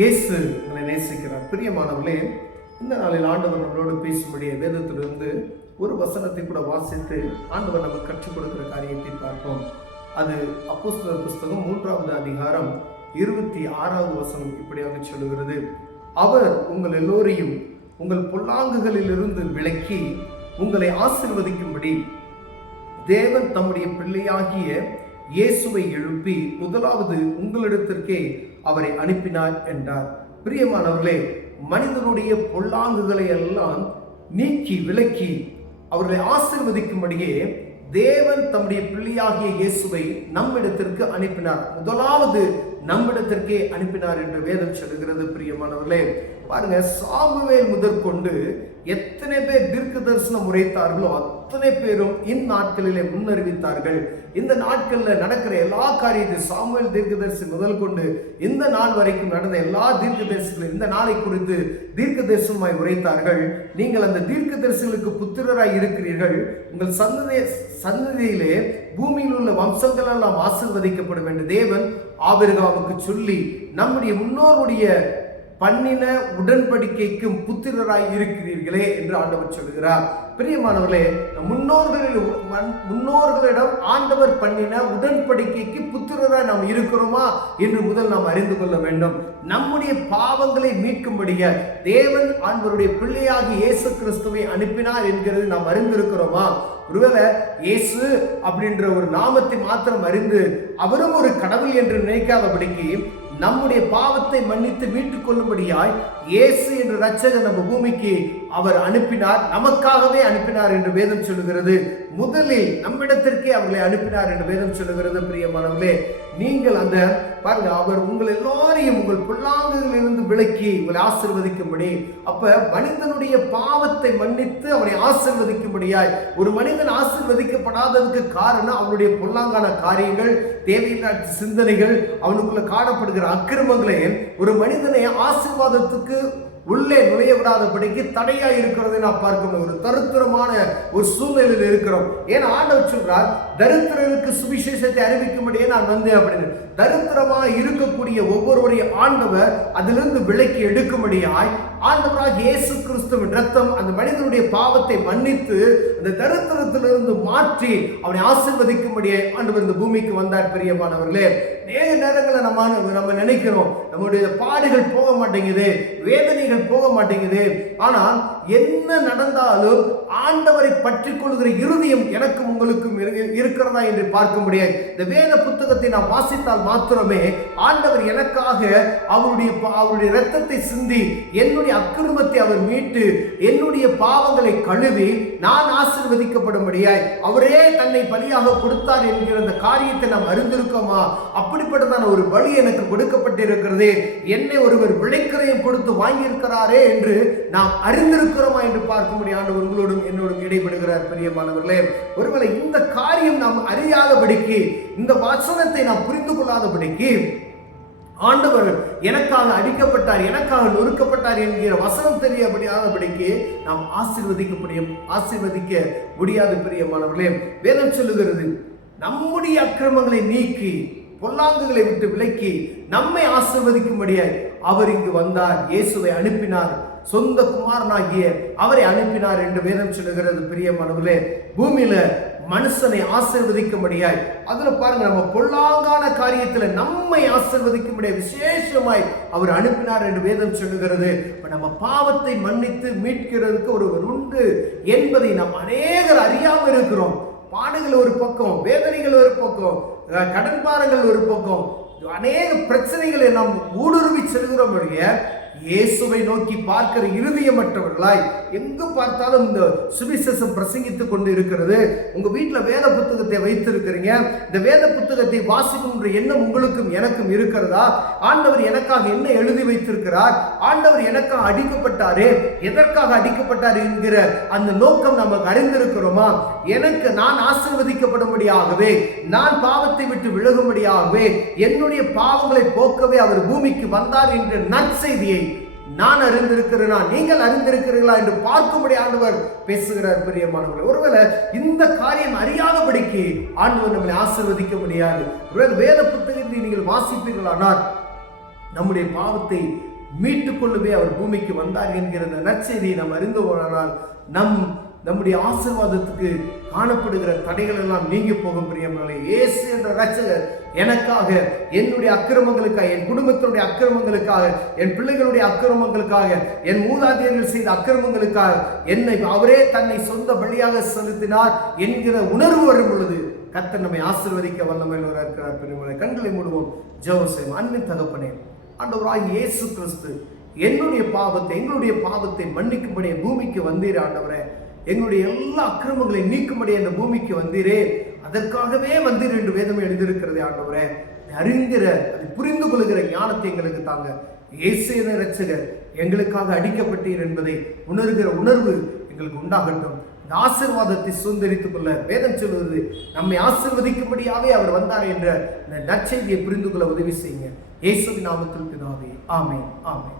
இயேசு உங்களை நேசிக்கிறார். பிரியமானவர்களே, இந்த நாளில் ஆண்டவர் நம்மளோடு பேசும்படிய வேதத்திலிருந்து ஒரு வசனத்தை கூட வாசித்து ஆண்டவர் நமக்கு கற்றுக் கொடுக்கிற காரியத்தை பார்ப்போம். அது அப்போஸ்தலர் புஸ்தகம் 3வது அதிகாரம் 26வது வசனம் இப்படியாக சொல்லுகிறது. அவர் உங்கள் எல்லோரையும் உங்கள் பொல்லாங்குகளிலிருந்து விலக்கி உங்களை ஆசீர்வதிக்கும்படி தேவன் தம்முடைய பிள்ளையாகிய இயேசுவை எழுப்பி முதலாவது உங்களிடத்திற்கே அவரை அனுப்பினார் என்றார். பிரியமானவர்களே, மனிதனுடைய பொல்லாங்குகளை எல்லாம் நீக்கி விலக்கி அவர்களை ஆசீர்வதிக்கும்படியே தேவன் தம்முடைய பிள்ளையாகிய இயேசுவை நம்மிடத்திற்கு அனுப்பினார். முதலாவது நம்மிடத்திற்கே அனுப்பினார் என்று வேதம் சொல்லுகிறது. பிரியமானவர்களே, பாருங்க, சாமுவேல் முதற்கொண்டு எத்தனை பேர் தீர்க்க தரிசனம் உரைத்தார்களோ அத்தனை பேரும் இந்நாட்களிலே முன்னறிவித்தார்கள். இந்த நாட்களில் நடக்கிற எல்லா காரியத்தையும் சாமுவேல் தீர்க்கதரிசி முதல் கொண்டு இந்த நாள் வரைக்கும் நடந்த எல்லா தீர்க்கதரிசிகளும் இந்த நாளை குறித்து தீர்க்க தரிசனமாய் உரைத்தார்கள். நீங்கள் அந்த தீர்க்க தரிசிகளுக்கு புத்திரராய் இருக்கிறீர்கள். உங்கள் சந்ததியிலே பூமியில் உள்ள வம்சங்கள் எல்லாம் ஆசீர்வதிக்கப்படும் என்று தேவன் ஆபிரகாமுக்கு சொல்லி நம்முடைய முன்னோருடைய பண்ணின உடன்படிக்கைக்கும் புத்திரராய் இருக்கிறீர்களே என்று ஆண்டவர் சொல்கிறார். பிரியமானவர்களே, முன்னோர்களிடம் ஆண்டவர் பண்ணின உடன்படிக்கைக்கு புத்திரராய் நாம் இருக்கிறோமா என்று முதல் நாம் அறிந்து கொள்ள வேண்டும். நம்முடைய பாவங்களை மீட்கும்படிய தேவன் ஆண்டவருடைய பிள்ளையாகி இயேசு கிறிஸ்துவை அனுப்பினார் என்கிறது நாம் அறிந்திருக்கிறோமா? ஒருவேளை இயேசு அப்படின்ற ஒரு நாமத்தை மாத்திரம் அறிந்து அவரும் ஒரு கடவுள் என்று நினைக்காதபடிக்கு நம்முடைய பாவத்தை மன்னித்து மீட்டுக் கொள்ளும்படியாய் இயேசு என்ற இரட்சகர் நம்ம பூமிக்கு அவர் அனுப்பினார், நமக்காகவே அனுப்பினார் என்று வேதம் சொல்லுகிறது. முதலில் நம்மிடத்திற்கே அவர்களை அனுப்பினார் என்று வேதம் சொல்லுகிறது. பிரியமானவர்களே, நீங்கள் அந்த பாருங்க, அவர் உங்கள் எல்லாரையும் உங்கள் பொல்லாங்குகளிலிருந்து விலக்கி உங்களை ஆசீர்வதிக்கும்படி, அப்ப மனிதனுடைய பாவத்தை மன்னித்து அவனை ஆசீர்வதிக்கும்படியாய். ஒரு மனிதன் ஆசீர்வதிக்கப்படாததுக்கு காரணம் அவனுடைய பொல்லாங்கான காரியங்கள், தேவையில்லாத சிந்தனைகள், அவனுக்குள்ள காணப்படுகிற அக்கிரமங்களே ஒரு மனிதனை ஆசீர்வாதத்துக்கு உள்ளே நுழைய விடாதபடிக்கு தடையா இருக்கிறதை நான் பார்க்கணும். ஒரு தரித்திரமான ஒரு சூழ்நிலையில் இருக்கிறோம். ஏன்னா ஆண்டவர் சொல்றார், தரித்திரருக்கு சுவிசேஷத்தை அறிவிக்கும்படியே நான் வந்தேன் அப்படின்னு. தரித்திரமாக இருக்கக்கூடிய ஒவ்வொருவரைய ஆண்டவர் அதிலிருந்து விலக்கி எடுக்கும்படியாய் ஆண்டவராக இயேசு கிறிஸ்துவின் ரத்தம் அந்த மனிதனுடைய பாவத்தை மன்னித்து அந்த தரித்திரத்திலிருந்து மாற்றி அவனை ஆசீர்வதிக்கும்படியாய் ஆண்டவர் இந்த பூமிக்கு வந்தார். பிரியமானவர்களே, நேர நேரங்களில் நம்ம நினைக்கிறோம் நம்முடைய பாடுகள் போக மாட்டேங்குது, வேதனைகள் போக மாட்டேங்குது. ஆனால் என்ன நடந்தாலும் ஆண்டவரை பற்றி கொள்கிற இருதயம் எனக்கும் உங்களுக்கும் இருக்கிறதா என்று பார்க்க முடியாது. இந்த வேத புத்தகத்தை நாம் வாசித்தால் மாத்திரமே ஆண்டவர் எனக்காக அவருடைய இரத்தத்தை சிந்தி என்னுடைய அக்கிரமத்தை அவர் மீட்டு என்னுடைய பாவங்களை கழுவி நான் ஆசீர்வதிக்கப்படும்படியாய் அவரே தன்னை பலியாக கொடுத்தார் என்கிற அந்த காரியத்தை நாம் அறிந்திருக்கோமா? அப்படிப்பட்டதான ஒரு பலி எனக்கு கொடுக்கப்பட்டிருக்கிறது, என்னை ஒருவர் விளைக்கிறையும் கொடுத்து வாங்கியிருக்கிறாரே என்று நாம் அறிந்திருக்கிறோமா என்று பார்க்க முடியாது. ஆண்டவர் உங்களோடும் என்னோடும் இடைபடுகிறார். பிரியமானவர்களே, ஒருவேளை இந்த காரியம் நாம் அறியாதபடிக்கு, இந்த வசனத்தை நாம் புரிந்து கொள்ளாதபடிக்கு, ஆண்டவர் எனக்காக அடிக்கப்பட்டார், எனக்காக நொறுக்கப்பட்டார் என்கிற வசனம் தெரியபடியாதபடிக்கு நாம் ஆசீர்வதிக்க முடியாது. பிரியமானவர்களே, வேதம் சொல்லுகிறது, நம்முடைய அக்கிரமங்களை நீக்கி பொல்லாங்குகளை விட்டு விலக்கி நம்மை ஆசீர்வதிக்கும்படியாய் அவர் இங்கு வந்தார், இயேசுவை அனுப்பினார், சொந்த குமாரனாகிய அவரை அனுப்பினார் என்று வேதம் சொல்லுகிறது. பிரியமானவர்களே, பூமியில மனுஷனை ஆசீர்வதிக்கும்படியாய், அதுல பாருங்க, நம்ம பொல்லாங்கான காரியத்துல நம்மை ஆசீர்வதிக்கும்படியாய் விசேஷமாய் அவர் அனுப்பினார் என்று வேதம் சொல்லுகிறது. நம்ம பாவத்தை மன்னித்து மீட்கிறதுக்கு ஒருவர் உண்டு என்பதை நாம் அநேகர் அறியாமல் இருக்கிறோம். பாடுகள் ஒரு பக்கம், வேதனைகள் ஒரு பக்கம், கடன் பாரங்கள் ஒரு பக்கம், அநேக பிரச்சனைகளை நாம் ஊடுருவி செல்கிறோம். இயேசுவை நோக்கி பார்க்கிற இருதயமற்றவர்களாய் எங்கு பார்த்தாலும் இந்த சுவிசேஷம் பிரசங்கித்துக் கொண்டு இருக்கிறது. உங்க வீட்டில் வேத புத்தகத்தை வைத்திருக்கிறீங்க, இந்த வேத புத்தகத்தை வாசிக்கின்ற எண்ணம் உங்களுக்கும் எனக்கும் இருக்கிறதா? ஆண்டவர் எனக்காக என்ன எழுதி வைத்திருக்கிறார்? ஆண்டவர் எனக்காக அடிக்கப்பட்டாரே, எதற்காக அடிக்கப்பட்டார் என்கிற அந்த நோக்கம் நமக்கு அறிந்திருக்கிறோமா? எனக்கு நான் ஆசீர்வதிக்கப்படும்படியாகவே, நான் பாவத்தை விட்டு விலகும்படியாகவே, என்னுடைய பாவங்களை போக்கவே அவர் பூமிக்கு வந்தார் என்ற நற்செய்தியை நான் அறிந்திருக்கிறேனா, நீங்கள் அறிந்திருக்கிறீர்களா என்று பார்க்கும்படி ஆண்டவர் பேசுகிறார். பிரியமானவர்களே, ஒருவேளை இந்த காரியம் அறியாதபடிக்கு ஆண்டவர் நம்மளை ஆசீர்வதிக்க முடியாது. ஒருவேளை வேத புத்தகத்தை நீங்கள் வாசிப்பீர்களானால் நம்முடைய பாவத்தை மீட்டுக் கொள்ளவே அவர் பூமிக்கு வந்தார் என்கிற நற்செய்தியை நாம் அறிந்து போனால் நம்முடைய ஆசீர்வாதத்துக்கு காணப்படுகிற தடைகள் எல்லாம் நீங்கி போகும். பிரியமானவர்களே, இயேசு என்ற இரட்சகர் எனக்காக, என்னுடைய அக்கிரமங்களுக்காக, என் குடும்பத்தினுடைய அக்கிரமங்களுக்காக, என் பிள்ளைகளுடைய அக்கிரமங்களுக்காக, என் மூதாதையர்கள் செய்த அக்கிரமங்களுக்காக என்னை அவரே தன்னை சொந்த பலியாக செலுத்தினார் என்கிற உணர்வு வரும் பொழுது கர்த்தர் நம்மை ஆசீர்வதிக்க வல்லமையுள்ளவராக இருக்கிறார். பிரியமானவர்களே, கண்களை மூடுவோம், ஜெபம் செய்வோம். அன்பின் தகப்பனே, ஆண்டவராகிய இயேசு கிறிஸ்து எங்களுடைய பாவத்தை மன்னிக்கும்படி பூமிக்கு வந்தீரே ஆண்டவரே. எங்களுடைய எல்லா அக்கிரமங்களை நீக்கும்படி அந்த பூமிக்கு வந்தீரே. அதற்காகவே வந்தீர் என்று வேதம் எழுதியிருக்கிறதே ஆண்டவரே. அறிந்திர அதை புரிந்து கொள்கிற ஞானத்தை எங்களுக்கு தாங்க. இயேசு என்ற இரட்சகர் எங்களுக்காக அடிக்கப்பட்டீர் என்பதை உணர்கிற உணர்வு எங்களுக்கு உண்டாகட்டும். இந்த ஆசீர்வாதத்தை சுதந்திரித்துக் கொள்ள வேதம் சொல்வது நம்மை ஆசீர்வதிக்கும்படியாவே அவர் வந்தார் என்ற இந்த நற்செய்தியை புரிந்து கொள்ள உதவி செய்யுங்க. இயேசுவின் நாமத்தில் பிதாவே, ஆமென், ஆமென்.